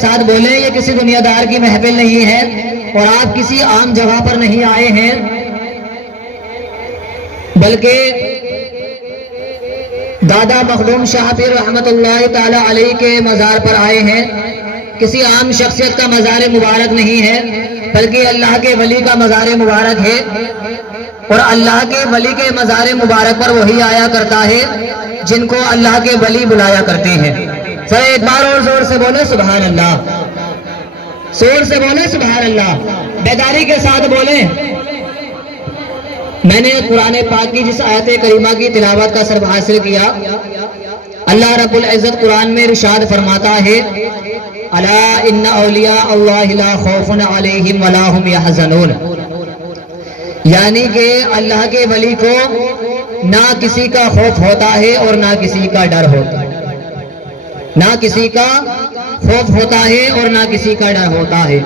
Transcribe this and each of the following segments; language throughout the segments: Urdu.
ساتھ بولیں یہ کسی دنیا دار کی محفل نہیں ہے اور آپ کسی عام جگہ پر نہیں آئے ہیں، بلکہ دادا مخدوم شاہ پیر رحمت اللہ تعالی علیہ کے مزار پر آئے ہیں۔ کسی عام شخصیت کا مزار مبارک نہیں ہے، بلکہ اللہ کے ولی کا مزار مبارک ہے، اور اللہ کے ولی کے مزار مبارک پر وہی آیا کرتا ہے جن کو اللہ کے ولی بلایا کرتے ہیں۔ سر ایک بار اور زور سے بولے سبحان اللہ، زور سے بولے سبحان اللہ، بیداری کے ساتھ بولیں۔ میں نے قرآن پاک کی جس آیت کریمہ کی تلاوت کا سرب حاصل کیا، اللہ رب العزت قرآن میں ارشاد فرماتا ہے الا ان اولیاء اللہ لا خوف علیہم ولا هم یحزنون، یعنی کہ اللہ کے ولی کو نہ کسی کا خوف ہوتا ہے اور نہ کسی کا ڈر ہوتا ہے، نہ کسی کا خوف ہوتا ہے اور نہ کسی کا ڈر ہوتا ہے۔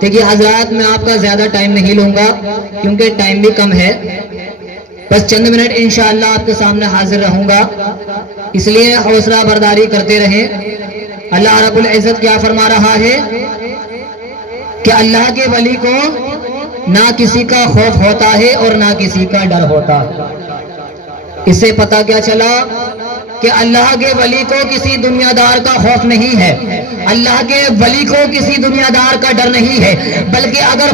دیکھیے حضرات، میں آپ کا زیادہ ٹائم نہیں لوں گا کیونکہ ٹائم بھی کم ہے، بس چند منٹ انشاءاللہ آپ کے سامنے حاضر رہوں گا، اس لیے حوصلہ برداری کرتے رہیں۔ اللہ رب العزت کیا فرما رہا ہے کہ اللہ کے ولی کو نہ کسی کا خوف ہوتا ہے اور نہ کسی کا ڈر ہوتا ہے۔ اس سے پتہ کیا چلا کہ اللہ کے ولی کو کسی دنیا دار کا خوف نہیں ہے، اللہ کے ولی کو کسی دنیا دار کا ڈر نہیں ہے، بلکہ اگر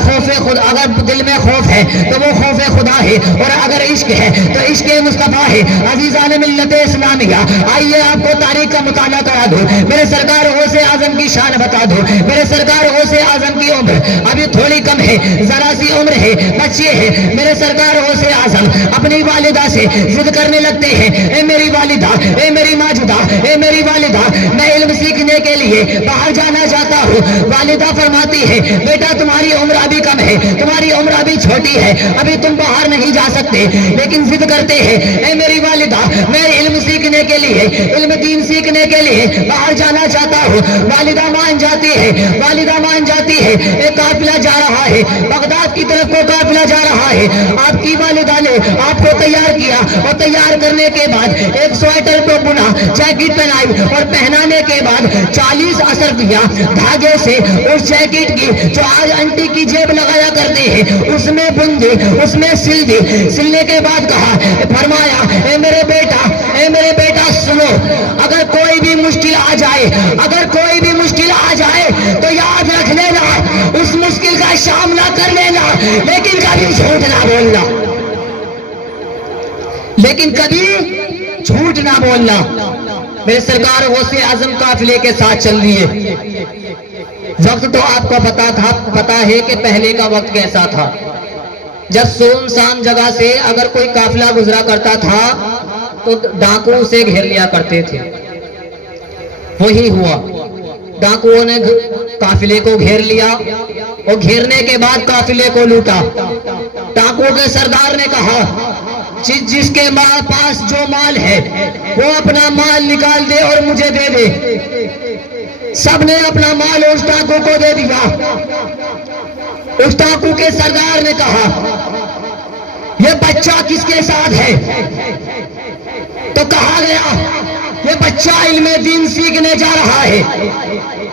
دل میں خوف ہے تو وہ خوف خدا ہے، اور اگر عشق ہے تو عشق مصطفیٰ ہے۔ عزیزان ملت اسلامیہ، آئیے آپ کو تاریخ کا مطالعہ کرا دو، میرے سرکار غوث اعظم کی شان بتا دو۔ میرے سرکار غوث اعظم کی عمر ابھی تھوڑی کم ہے، ذرا سی عمر ہے، بچے ہیں۔ میرے سرکار غوث اعظم اپنی والدہ سے ضد کرنے لگتے ہیں، اے میری والدہ، اے میری ماجدہ، اے میری والدہ، میں علم سیکھنے کے لیے باہر جانا چاہتا ہوں۔ والدہ فرماتی ہے بیٹا تمہاری عمر ابھی کم ہے، تمہاری عمر ابھی چھوٹی ہے، ابھی تم باہر نہیں جا سکتے، لیکن ضد کرتے ہیں اے میری والدہ میں علم سیکھنے کے لیے، علم دین سیکھنے کے لیے باہر جانا چاہتا ہوں۔ والدہ مان جاتی ہے، والدہ مان جاتی ہے۔ ایک قافلہ جا رہا ہے، بغداد کی طرف کو قافلہ جا رہا ہے۔ آپ کی والدہ نے آپ کو تیار کیا اور تیار کرنے کے بعد ایک سویٹر کو بنا، جیکٹ پہنائی اور پہنانے کے بعد 40 اثر دیا دھاگے سے اس جیکٹ کی جو آج انٹی کی جیب لگایا کرتے ہیں اس میں بن دی، اس میں سل دی۔ سلنے کے بعد کہا، فرمایا اے میرے بیٹا سنو، اگر کوئی بھی مشکل آ جائے، اگر کوئی بھی مشکل آ جائے تو یاد رکھ لینا، اس مشکل کا سامنا کر لینا، لیکن کبھی جھوٹ نہ بولنا، لیکن کبھی جھوٹ نہ بولنا۔ میرے سرکار غوث اعظم قافلے کے ساتھ چل دیے۔ وقت تو آپ کو پتا ہے کہ پہلے کا وقت کیسا تھا، جب سنسان جگہ سے اگر کوئی قافلہ گزرا کرتا تھا تو ڈاکو اسے گھیر لیا کرتے تھے۔ وہی ہوا، ڈاکوؤں نے قافلے کو گھیر لیا اور گھیرنے کے بعد قافلے کو لوٹا۔ ڈاکو کے سردار نے کہا جس کے پاس جو مال ہے وہ اپنا مال نکال دے اور مجھے دے دے۔ سب نے اپنا مال اس ڈاکو کو دے دیا۔ اس ڈاکو کے سردار نے کہا یہ بچہ کس کے ساتھ ہے؟ تو کہا گیا یہ بچہ علم دین سیکھنے جا رہا ہے۔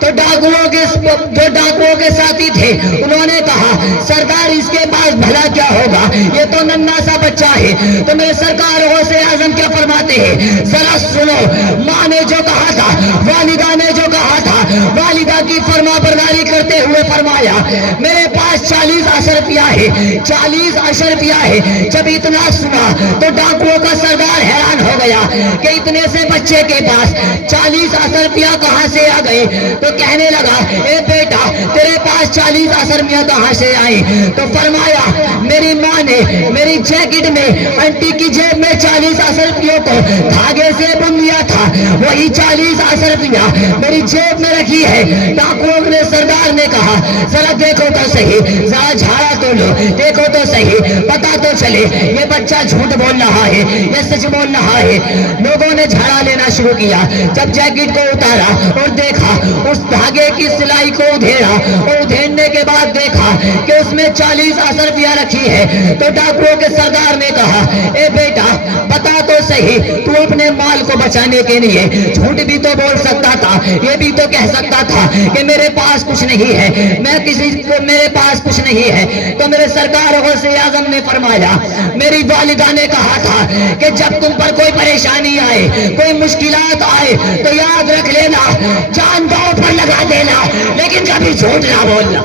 تو ڈاکوؤں کے ساتھی تھے انہوں نے کہا سردار اس کے پاس بھلا کیا ہوگا، یہ تو ننھا سا بچہ ہے۔ تو میرے سرکار غوث اعظم کیا فرماتے ہیں ذرا سنو، ماں نے جو کہا تھا، والدہ نے جو کہا تھا، والدہ کی فرما برداری کرتے ہوئے فرمایا میرے پاس 40 اشر روپیہ ہے، 40 اشر روپیہ ہے۔ جب اتنا سنا تو ڈاکوؤں کا سردار حیران ہو گیا کہ اتنے سے بچے کے پاس 40 اشر روپیہ کہاں سے آ گئے؟ تو کہنے لگا اے بیٹا تیرے پاس 40 اشر روپیہ کہاں سے آئے؟ تو فرمایا میری ماں نے میری جیکٹ میں انٹی کی جیب میں 40 اشر روپیوں کو دھاگے سے بن دیا تھا، وہی 40 اشر روپیہ میری جیب میں رکھی ہے۔ ڈاکوؤں نے سردار نے نے کہا ذرا دیکھو تو صحیح، ذرا جھاڑا تو لو، دیکھو تو صحیح، پتا تو چلے یہ بچہ جھوٹ بول رہا ہے یہ سچ بول رہا ہے۔ لوگوں نے جھاڑا لینا شروع کیا، جب جیکٹ کو اتارا اور دیکھا اس دھاگے کی سلائی کو ادھیڑا اور ادھیڑنے کے بعد دیکھا کہ اس میں 40 اشرفیاں رکھی ہے، تو ڈاکوؤں کے سردار نے کہا اے بیٹا بتا تو صحیح، تو اپنے مال کو بچانے کے لیے جھوٹ بھی تو بول سکتا تھا، یہ بھی تو کہہ سکتا تھا کہ میرے پاس کچھ نہیں ہے، میں کسی کو میرے پاس کچھ نہیں ہے۔ تو میرے سرکار غوث اعظم نے فرمایا میری والدہ نے کہا تھا کہ جب تم پر کوئی پریشانی آئے کوئی مشکلات آئے تو یاد رکھ لینا جان داؤں پر لگا دینا، لیکن کبھی جھوٹ نہ بولنا،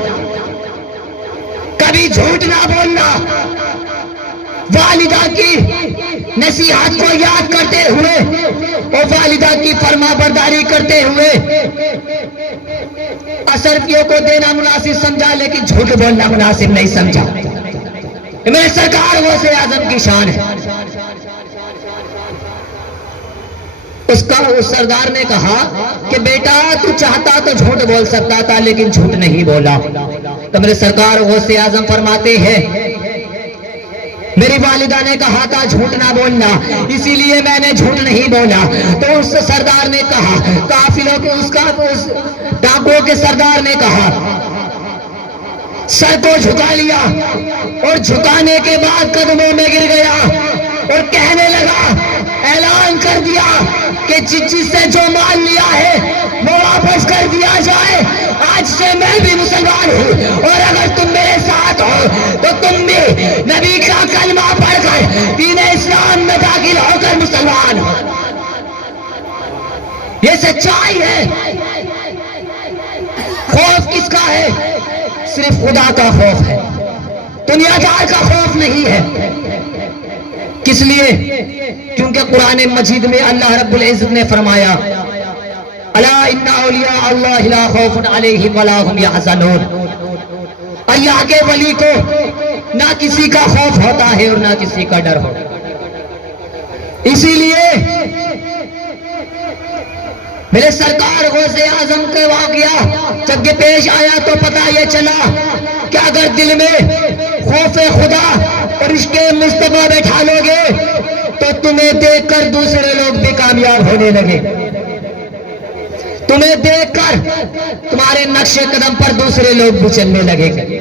کبھی جھوٹ نہ بولنا۔ والدہ کی نصیحت کو یاد کرتے ہوئے اور والدہ کی فرما برداری کرتے ہوئے اشرفیوں کو دینا مناسب سمجھا، لیکن جھوٹ بولنا مناسب نہیں سمجھا۔ میرے سرکار غوث اعظم کی شان ہے۔ اس سردار نے کہا کہ بیٹا تو چاہتا تو جھوٹ بول سکتا تھا لیکن جھوٹ نہیں بولا۔ تو میرے سرکار غوث اعظم فرماتے ہیں میری والدہ نے کہا تھا جھوٹ نہ بولنا، اسی لیے میں نے جھوٹ نہیں بولا۔ تو اس سردار نے کہا قافلوں کے اس ڈاکوؤں کے سردار نے کہا سر کو جھکا لیا اور جھکانے کے بعد قدموں میں گر گیا اور کہنے لگا اعلان کر دیا کہ جس سے جو مال لیا ہے وہ واپس کر دیا جائے۔ آج سے میں بھی مسلمان ہوں اور اگر تم میرے ساتھ ہو تو تم بھی نبی کا کلمہ پڑھ کر دین اسلام میں داخل ہو کر مسلمان ہو۔ یہ سچائی ہے۔ خوف کس کا ہے؟ صرف خدا کا خوف ہے، دنیا دار کا خوف نہیں ہے۔ کس لیے؟ کیونکہ قرآن مجید میں اللہ رب العزت نے فرمایا الا ان اولیاء اللہ لا خوف علیہم ولا هم یحزنون۔ اللہ کے ولی کو نہ کسی کا خوف ہوتا ہے اور نہ کسی کا ڈر ہوتا ہے۔ اسی لیے میرے سرکار غوث اعظم کا واقعہ جب یہ پیش آیا تو پتہ یہ چلا کہ اگر دل میں خوف خدا اور عشق مصطفیٰ بیٹھا لو گے تو تمہیں دیکھ کر دوسرے لوگ بھی کامیاب ہونے لگے، تمہیں دیکھ کر تمہارے نقش قدم پر دوسرے لوگ بھی چلنے لگے گے۔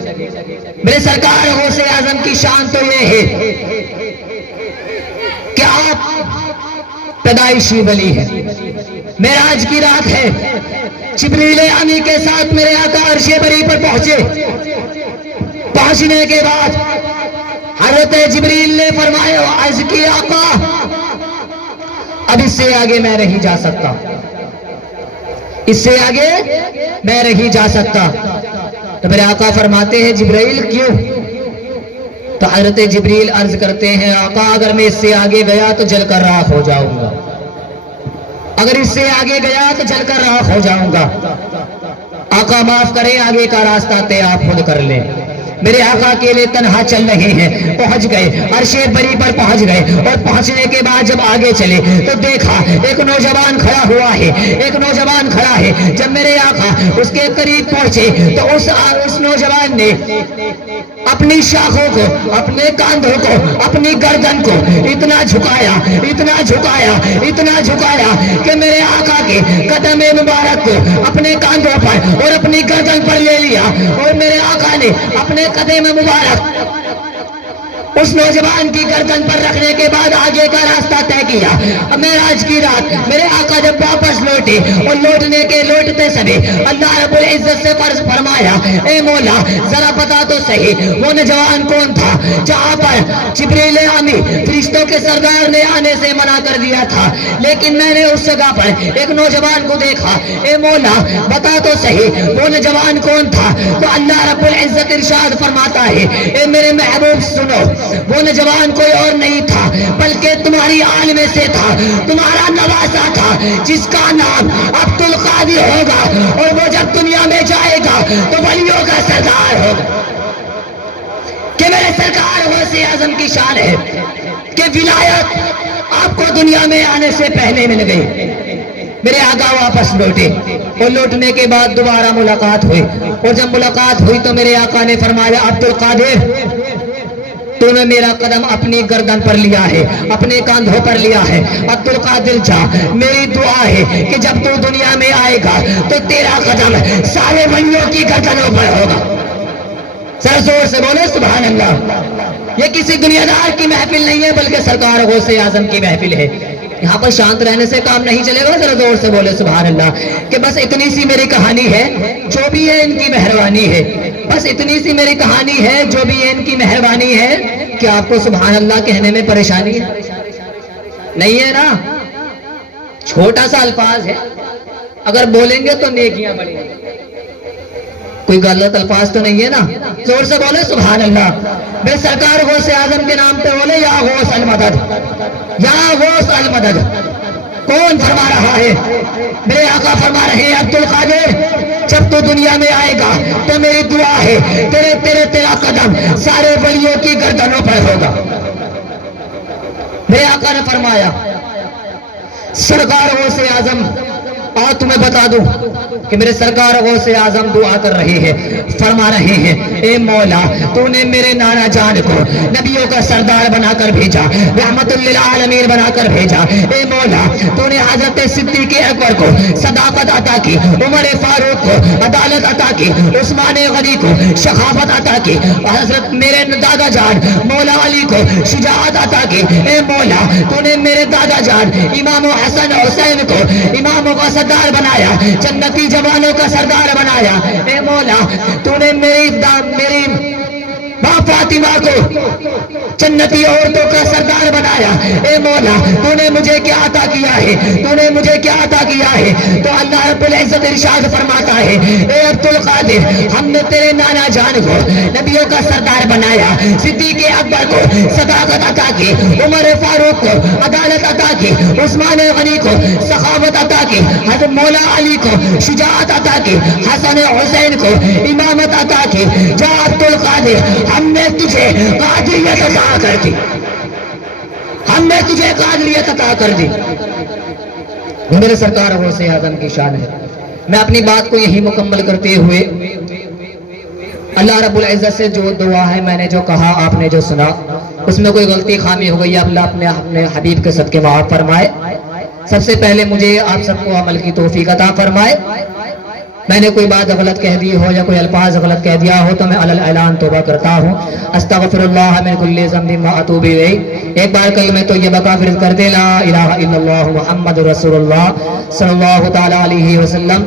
میرے سرکار غوث اعظم کی شان تو یہ ہے کہ آپ پیدائشی ولی ہیں۔ معراج کی رات ہے، جبریل امی کے ساتھ میرے آقا عرش بری پر پہنچے۔ پہنچنے کے بعد حضرت جبریل نے فرمایا عرض کی آقا اب اس سے آگے میں نہیں جا سکتا، اس سے آگے میں نہیں جا سکتا۔ تو میرے آقا فرماتے ہیں جبریل کیوں؟ تو حضرت جبریل عرض کرتے ہیں آقا اگر میں اس سے آگے گیا تو جل کر راکھ ہو جاؤں گا، اگر اس سے آگے گیا تو جل کر راکھ ہو جاؤں گا۔ آقا معاف کریں آگے کا راستہ طے آپ خود کر لیں۔ میرے آقا کے لیے تنہا چل رہے ہیں، پہنچ گئے عرش بری پر پہنچ گئے اور پہنچنے کے بعد جب آگے چلے تو دیکھا ایک نوجوان کھڑا ہوا ہے، ایک نوجوان کھڑا ہے۔ جب میرے آقا اس کے قریب پہنچے تو اس نوجوان نے اپنی شاخوں کو، اپنے کاندھوں کو، اپنی گردن کو اتنا جھکایا، اتنا جھکایا، اتنا جھکایا کہ میرے آقا کے قدم مبارک کو اپنے کاندھوں پر اور اپنی گردن پر لے لیا اور میرے آقا نے اپنے قدم مبارک اس نوجوان کی گردن پر رکھنے کے بعد آگے کا راستہ طے کیا۔ معراج کی رات میرے آقا جب واپس لوٹے اور لوٹتے سبھی اللہ رب العزت سے فرض فرمایا اے مولا ذرا بتا تو صحیح وہ نوجوان کون تھا جہاں پر جبریل امی فرشتوں کے سردار نے آنے سے منع کر دیا تھا، لیکن میں نے اس جگہ پر ایک نوجوان کو دیکھا۔ اے مولا بتا تو صحیح وہ نوجوان کون تھا؟ تو اللہ رب العزت ارشاد فرماتا ہے اے میرے محبوب سنو، وہ نوجوان کوئی اور نہیں تھا بلکہ تمہاری آل میں سے تھا، تمہارا نواسا تھا جس کا نام عبد القادر ہوگا، اور وہ جب دنیا میں جائے گا تو ولیوں کا سردار ہوگا۔ کہ میرے سرکار غوث اعظم کی شان ہے کہ ولایت آپ کو دنیا میں آنے سے پہلے مل گئی، میرے آقا واپس لوٹے اور لوٹنے کے بعد دوبارہ ملاقات ہوئی، اور جب ملاقات ہوئی تو میرے آقا نے فرمایا عبد القادر تو نے میرا قدم اپنی گردن پر لیا ہے، اپنے کاندھوں پر لیا ہے، عبد القادر جا، میری دعا ہے کہ جب تو دنیا میں آئے گا تو تیرا قدم سارے ولیوں کی گردنوں پر ہوگا۔ سر زور سے بولے سبحان اللہ۔ یہ کسی دنیا دار کی محفل نہیں ہے بلکہ سرکار غوث اعظم کی محفل ہے۔ یہاں پر شانت رہنے سے کام نہیں چلے گا، ذرا زور سے بولے سبحان اللہ۔ کہ بس اتنی سی میری کہانی ہے، جو بھی ہے ان کی مہربانی ہے، بس اتنی سی میری کہانی ہے، جو بھی ہے ان کی مہربانی ہے۔ کہ آپ کو سبحان اللہ کہنے میں پریشانی ہے؟ نہیں ہے نا؟ چھوٹا سا الفاظ ہے، اگر بولیں گے تو نیکیاں بڑھیں گی۔ کوئی غلط الفاظ تو نہیں ہے نا؟ زور سے بولے سبحان اللہ۔ بے سرکار غوث اعظم کے نام پہ بولے یا غوث المدد، یا غوث المدد۔ کون فرما رہا ہے؟ میرے آقا فرما رہے ہیں عبد القادر جب تو دنیا میں آئے گا تو میری دعا ہے تیرا قدم سارے ولیوں کی گردنوں پر ہوگا۔ میرے آقا نے فرمایا سرکار غوث اعظم، اور تمہیں بتا دوں کہ میرے سرکار غوث اعظم دعا کر رہے ہیں، فرما رہے ہیں اے مولا تو نے میرے نانا جان کو نبیوں کا سردار بنا کر بھیجا، رحمت للعالمین بنا کر بھیجا۔ اے مولا تو نے حضرت صدیق اکبر کو صداقت عطا کی، عمر فاروق کو عدالت عطا کی، عثمان غنی کو شخافت عطا کی، حضرت میرے دادا جان مولا علی کو شجاعت عطا کی۔ اے مولا تو نے میرے دادا جان امام حسن حسین کو اماموں کا سردار بنایا، جنتی جوانوں کا سردار بنایا۔ اے مولا تو نے میری ماں فاطمہ کو جنتی عورتوں کا سردار بنایا۔ اے مولا تو نے مجھے کیا عطا کیا ہے؟ تو نے مجھے کیا عطا کیا ہے؟ تو اللہ رب العزت ارشاد فرماتا ہے اے عبد القادر ہم نے تیرے نانا جان کو نبیوں کا سردار بنایا، صدیق اکبر کو صداقت عطا کی، عمر فاروق کو عدالت عطا کی، عثمان غنی کو سخاوت عطا کی، حضرت مولا علی کو شجاعت عطا کی، حسن حسین کو امامت عطا کی۔ جا عبد القادر ہم نے تجھے قادریت عطا کر دی، ہم نے تجھے قادریت عطا کر دی۔ میرے سرکار غوث اعظم کی شان ہے۔ میں اپنی بات کو یہی مکمل کرتے ہوئے اللہ رب العزت سے جو دعا ہے میں نے جو کہا آپ نے جو سنا اس میں کوئی غلطی خامی ہو گئی اللہ اپنے حبیب کے صدقے معاف فرمائے۔ سب سے پہلے مجھے آپ سب کو عمل کی توفیق عطا فرمائے۔ میں نے کوئی بات غلط کہہ دی ہو یا کوئی الفاظ غلط کہہ دیا ہو تو میں علی الاعلان توبہ کرتا ہوں۔ استغفر اللہ من کل ذنب و اتوب الیہ۔ ایک بار کلمہ طیبہ کا فرض کر دے لا الہ الا اللہ محمد رسول اللہ صلی اللہ تعالی علیہ وسلم۔